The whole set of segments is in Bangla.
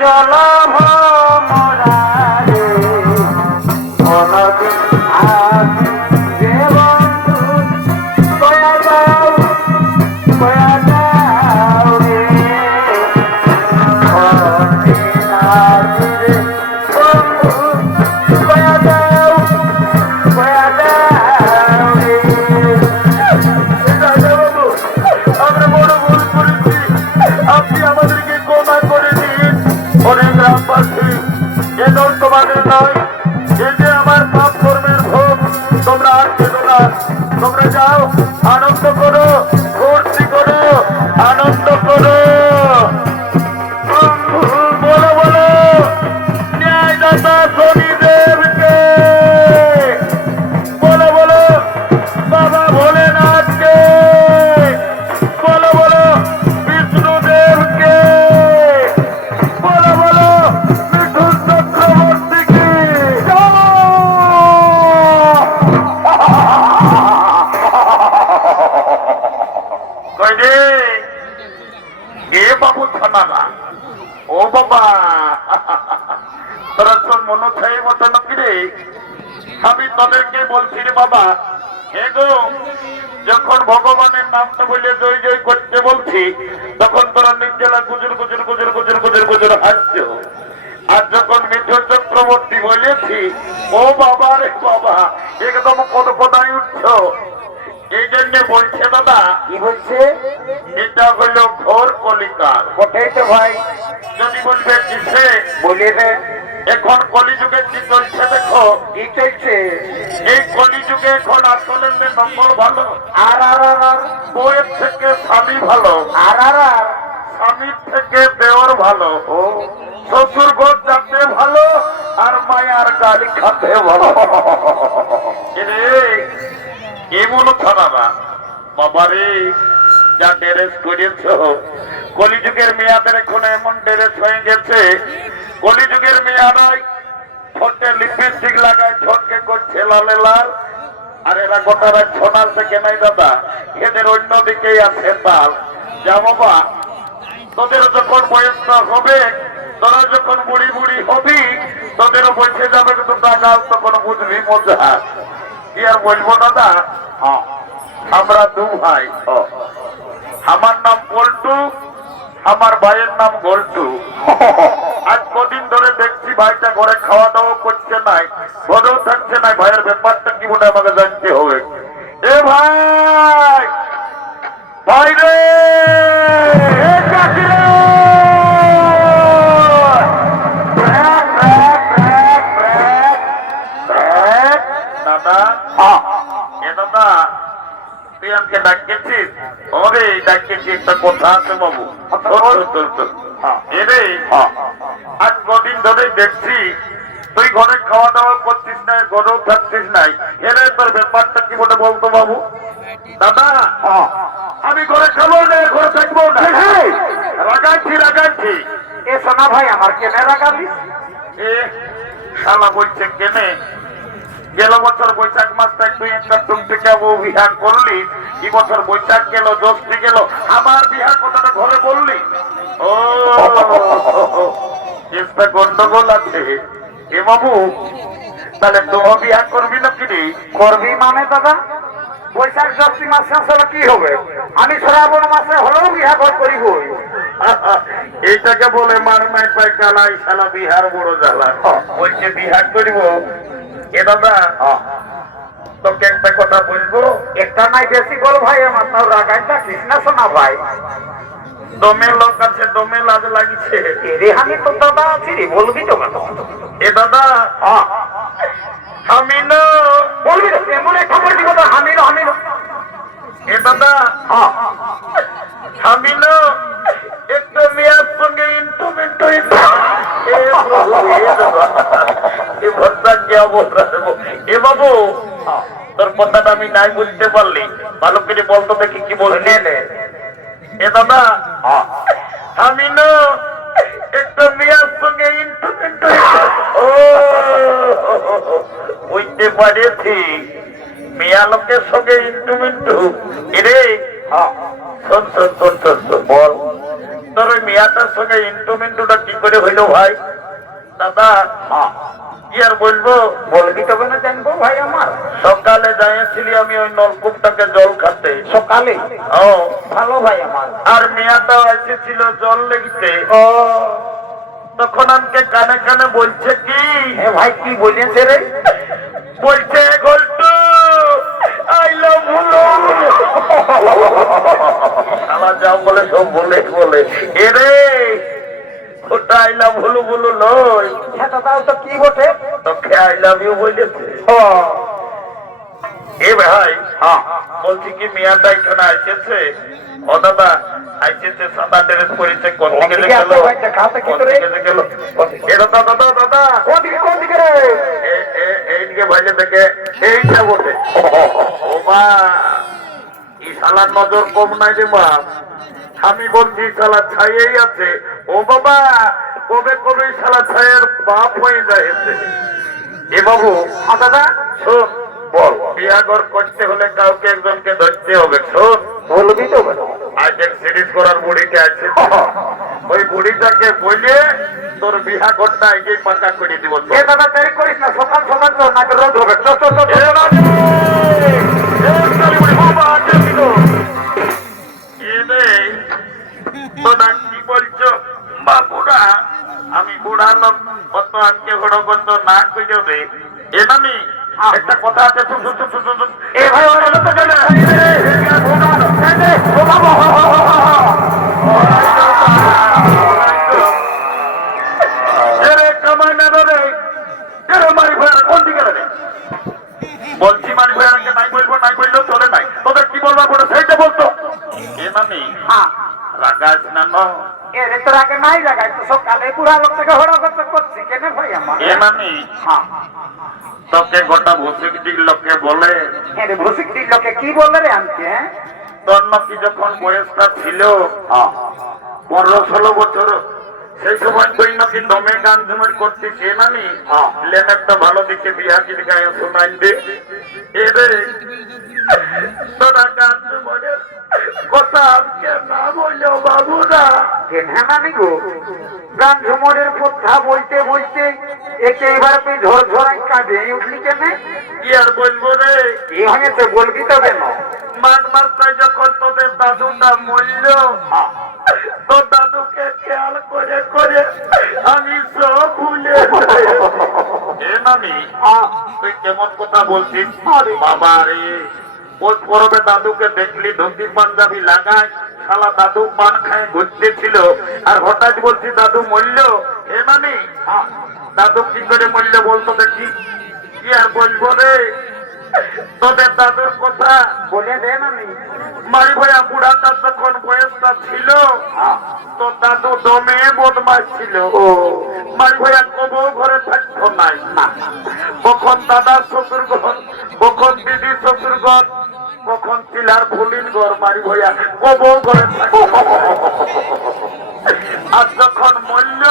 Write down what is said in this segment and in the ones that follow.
চল কইরে এ বাবু থানারা। ও বাবা। তোরা তোর মনে থাকে মতো নাকি রে? আমি তাদেরকে বলছি রে বাবা, হে গো, যখন ভগবানের নামটা বলে জয় জয় করতে বলছি, তখন তোরা নিজেরা গুজর গুজর গুজর গুজর গুজর গুজর হাসছ। আর যখন মিঠুন চক্রবর্তী বলেছি, ও বাবা রে বাবা, একদম কোথায় উঠছ। এই জন্য বলছে দাদা কি বলছে? এটা হলো ঘোর কলিকার কোথায় তো ভাই। যদি বলবে কিসে বলিয়ে এখন কলিযুগে কি চলছে দেখো? কি চলছে? এই কলিযুগে এখন আসলের নম্বর ভালো। আর আর আর বউয়ের থেকে স্বামী ভালো। আর আর আর। স্বামীর থেকে দেওয়ার ভালো। ও। শ্বশুর ঘর যাতে ভালো আর মায়ার গালি খাতে ভালো। এমন থানা বাবারে, যা ড্রেস আর এরা গোটা রাত থেকে নাই দাদা, এদের অন্যদিকেই আছে তাল। বাবা, তোদের যখন বয়সটা হবে, তোরা যখন বুড়ি বুড়ি হবি, তোদেরও বসে যাবে কিন্তু তখন বুঝবি মজা। কি আর বলব দাদা? হ্যাঁ। আমরা দু ভাই। আমার নাম পল্টু আমার ভাইয়ের নাম গোল্টু। আজ কদিন ধরে দেখছি ভাইটা একটা কথা আছে বাবু। তোর, তোর, তোর, তোর। এরে আজ কদিন ধরে দেখছি তুই ঘরে খাওয়া দাওয়া করছিস না ঘরেও থাকছিস নাই এরে তোর ব্যাপারটা কি বলে বলতো বাবু? দাদা হ্যাঁ। আমি ঘরে খাব না ঘরে থাকব না? রাগাচ্ছি রাগাচ্ছি। এ সোনা ভাই আমার কেনে রাখাবি এ শালা বলছে কেনে? গেল বছর বৈশাখ মাসটা তুই একটা টুকটিকা বউ বিহা করলি। কি বছর বৈশাখ গেল জ্যৈষ্ঠী গেল। আমার বিহার কথাটা ঘরে বললি? ও চেষ্টা গন্ডগোল আছে। এ বাবু তাহলে তোমার বিহা করবি না কিনি করবি মানে দাদা? বৈশাখ জ্যৈষ্ঠী মাসে আসলে কি হবে? আমি শ্রাবণ মাসে হলেও বিহা ঘর করি করিব এইটাকে বলে মার নাই পাই জ্বালাই শালা বিহার বড় জ্বালা। বলছে বিহার করিব? এ দাদা তোকে একটা কথা বলব? একটা নাই বেশি বল ভাই আমার তাও রাগাইটা কৃষ্ণ সোনা ভাই? দমে লোক আছে দমে লাজ লাগিছে। এরে আমি তো দাদা আছি রে বলবি তো কেন? এ দাদা আমি না। বলবি এমন একটা এ দাদা আমি না একটা মেয়ের সঙ্গে ইন্টুমেন্ট এ বাবু তোর কথাটা আমি নাই বুঝতে পারলি। ভালো করে বলতো দেখি কি নে এ দাদা আমি না একটা মেয়ের সঙ্গে ও বুঝতে পারেছি মেয়া লোকের সঙ্গে ইন্টুমিন্টু এরে হ্যাঁ শোন শোন শোন শোন বল। তোর ওই মেয়া মেয়াটার সঙ্গে ইন্টু মিন্টুটা কি করে হইল ভাই? দাদা হ্যাঁ কি আর বলব? বলবি তবে না জানব ভাই আমার। সকালে যাইছিলি আমি ওই নলকূপটাকে জল খাতে। সকালে? ও। ভালো ভাই আমার। আর মেয়াটাও এসেছিল জল লেগতে ও। তখন আমাকে কানে কানে বলছে কি? হে ভাই কি বলেছে রে? বলছে গোল্টু আই লাভ আমার যাও বলে সব বলে বলে। এরে ওটা আই লাভ হ্যাঁ দাদা তো কি বটে? তোকে আই লাভ ইউ বলেছে। এ ভাই হ্যাঁ। বলছি কি মিয়াটা এখানে আসছে ও দাদা আইসেছে সাদা ড্রেস পরেছে কোন দিকে গেল? আছে ভাই, দেখাতে কি কোন দিকে গেল? এ দাদা দাদা দাদা। কোন দিকে কোন দিকে রে? এ- এ- এইদিকে ভাইলে থেকে এইটা বটে। ও। মা শালার নজর কম নাই রে মা। আমি বলছি শালা ছাইয়েই আছে। ও বাবা কবে কবে শালা ছায়ের বাপ হয়ে যায় এ বাবু হ্যাঁ দাদা শোন বল। বিয়াগর করতে হলে কাউকে একজনকে ধরতে হবে শোন। বলবি তো বলো। আজ এক সিরিজ করার বুড়িকে আছে ওই বুড়িটাকে বলে তোর বিহা ঘরটা এগিয়ে পাকা করে দিব এ দাদা দেরি করিস না সকাল সকাল তো নাকি রোদ হবে। চল চল চল কি বলছো বাবুরা আমি বুড়া লোক কত আজকে বড় কত না রে এ নামি একটা কথা আছে এ ভাই না বলছি ভয়ারকে নাই বলব নাই বললেও চলে নাই তোদের কি বলবা বলে সেইটা বলতো নামি হ্যাঁ। রাগাস না ন। এ রে তোর নাই জায়গায় তো সকালে বুড়া লোক থেকে হড়া করতে করছি কেন ভাই আমার? এ নামি হ্যাঁ। তোকে গোটা ভুসিক দিক লোকে বলে। এ ভুসিক দিল লোকে কি বললে রে আমাকে হ্যাঁ? তোর নাকি যখন বয়সটা ছিল পনেরো ষোলো বছর সেই সময় তুই নাকি দমে গান ঝুমের করছিস এ। লেন একটা ভালো দিকে বিহা কি গায়ে শোনাই দে। কথা আজকে না বললেও বাবু না মানি গো গান ঝুমরের কথা বলতে বলতে একে এবার তুই ঝড় ঝড়াই কাঁদে উঠলি কেন কি আর বলব রে কি হয়েছে বলবি তো কেন মাঘ মাসটায় যখন তোদের দাদুটা মরল তোর দাদুকে খেয়াল করে করে আমি সব ভুলে। এ নানি তুই কেমন কথা বলছিস? বাবা রে ওই পরবে দাদুকে দেখলি, ধুতি, পাঞ্জাবি লাগায় শালা দাদু পান খায় ঘুরতেছিল আর হঠাৎ বলছি, দাদু মরল? এ নানি হ্যাঁ। দাদু কি করে মরল বলতো দেখি। কি আর বলব রে? তোদের দাদুর কথা বলে দে মানি মারি ভাইয়া বুড়াটা যখন বয়সটা ছিল তো দাদু দমে বদমাস ছিল। ও। মারি ভাইয়া কবু ঘরে থাকতো নাই। কখন দাদা শ্বশুর ঘর কখন দিদি শ্বশুর ঘর কখন পিলার ফুলিন ঘর মারি ভাইয়া কবু ঘরে থাকতো আর যখন মূল্য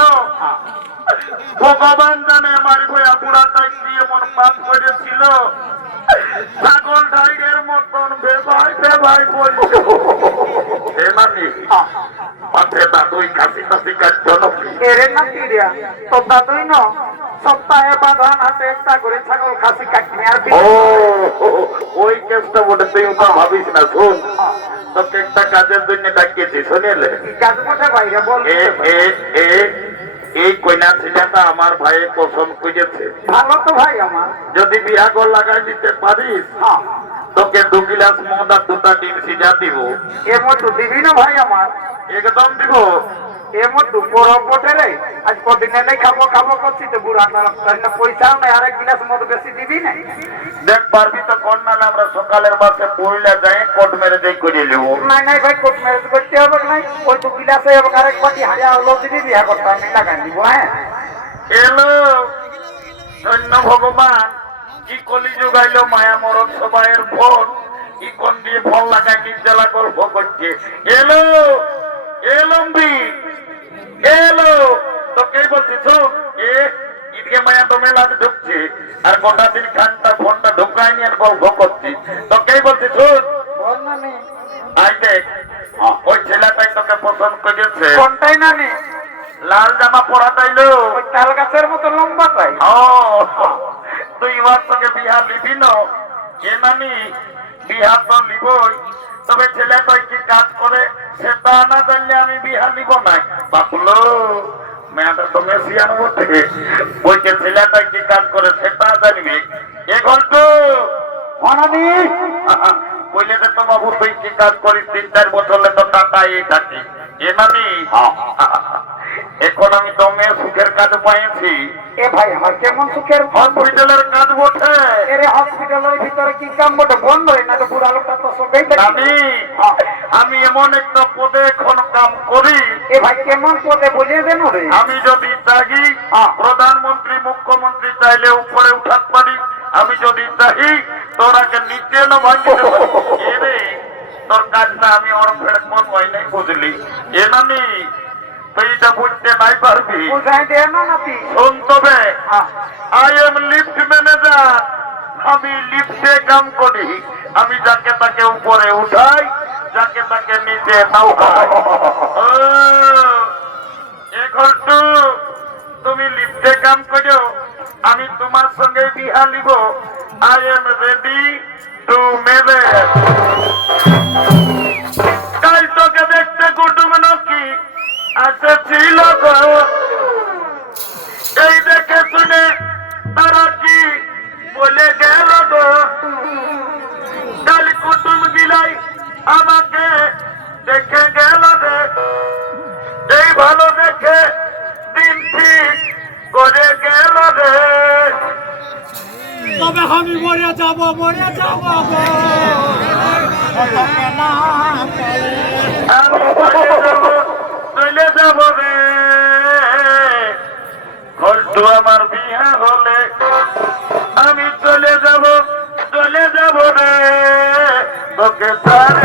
ভগবান জানে মারি ভাইয়া বুড়াটা কি এমন পাপ করেছিল। ছাগল ঢাইরের মতন বেবাই বেবাই বলছে সে নানি পাশে দাদুই কাশি কাশি কাটছো এরে না তিরিয়া তো দাদুই ন সপ্তাহে বাঁধান হাতে একটা করে ছাগল খাসি কাটনি আর ও ওই কেসটা বটে তুই তো ভাবিস না শোন। তোকে একটা কাজের জন্য ডাকিয়েছি শুনিলে? কাজ কোঠে বাইরে বল। এ এ এ এই কন্যা ছেলেটা আমার ভাইয়ের পছন্দ খুঁজেছে। ভালো তো ভাই আমার। যদি বিয়া গোল লাগাই দিতে পারিস হ্যাঁ। তোকে দু গিলাস মদ আর দুটা ডিম সিজা দিব। এ মতো দিবি না ভাই আমার? একদম দিব। এ মতো বটে রে। আজ কদিনে নেই খাব খাব করছি তো বুড়া না পয়সাও নেই আরেক গিলাস মতো বেশি দিবি না? দেখ পারবি তো কোন নালে আমরা সকালের বাসে পড়লে যাই কোট মেরে করে নাই ভাই কোট ম্যারেজ করতে হবে নাই? ওই গিলাসে হবে আরেক বাটি হাজার হলো দিবি বিয়া করতে আমি লাগাই দিব হ্যাঁ? এলো ধন্য ভগবান কি কলি যোগাইলো মায়া মরণ সবাইয়ের ফোন কি কোন দিয়ে ফোন লাগাই নির্জলা গল্প করছে? এলো এলম্বি এলো। তো কে বলছিস এ ইদিকে মায়া দমে লাগ ঢুকছে আর গোটা দিন খানটা ফোনটা ঢুকায়নি আর গল্প করছি। তো কে বলছিস বল না নে। আই দেখ ওই ছেলেটাই তোকে পছন্দ করেছে। কোনটাই না নি লাল জামা পরা তাইলো ওই তাল গাছের মতো লম্বা তাই ও আমার সঙ্গে বিহার লিবি না এ নানি তো লিবই তবে ছেলেটা কি কাজ করে সেটা না জানলে আমি বিহার নিব না বাপুলো মেয়েটা তো বইকে ছেলেটা কি কাজ করে সেটা জানবি। এ অনাদি বইলে যে তো বাবু তুই কি কাজ করিস তিন চার বছরে তো টাটাই থাকি। এ নানি এখন আমি দমে সুখের কাজ পাইছি। এ ভাই আমার কেমন সুখের হসপিটালের কাজ বটে। এর হসপিটালের ভিতরে কি কাম বটে? বন্ধ হয় না তো বুড়া লোকটা তো সঙ্গেই আমি আমি এমন একটা পদে এখন কাম করি। এ ভাই কেমন পদে বলিয়ে দেন রে? আমি যদি চাহি প্রধানমন্ত্রী মুখ্যমন্ত্রী চাইলে উপরে উঠাত পারি। আমি যদি চাহি তোরাকে নিচে না ভাঙি এরে তোর কাজটা আমি ওর ফেরত মন হয় নাই বুঝলি। এ নানি তুই বুঝতে নাই পারবি। আই এম লিফট ম্যানেজার আমি লিফটে কাম করি। আমি যাকে তাকে উপরে উঠাই যাকে তাকে নিচে এখন তো তুমি লিফটে কাম করো আমি তোমার সঙ্গে বিহা নিব I am ready to marriage তাই নাকি আসেছিল গো। এই দেখে শুনে তারা কি বলে গেল গো? কাল কুটুম গিলাই আমাকে দেখে গেল রে। এই ভালো দেখে দিন ঠিক করে গেল রে। তবে আমি মরে যাব মরে যাব। আমি বলে চলে যাব রে। ঘন্টু আমার বিহা হলে আমি চলে যাব চলে যাব রে। তোকে তার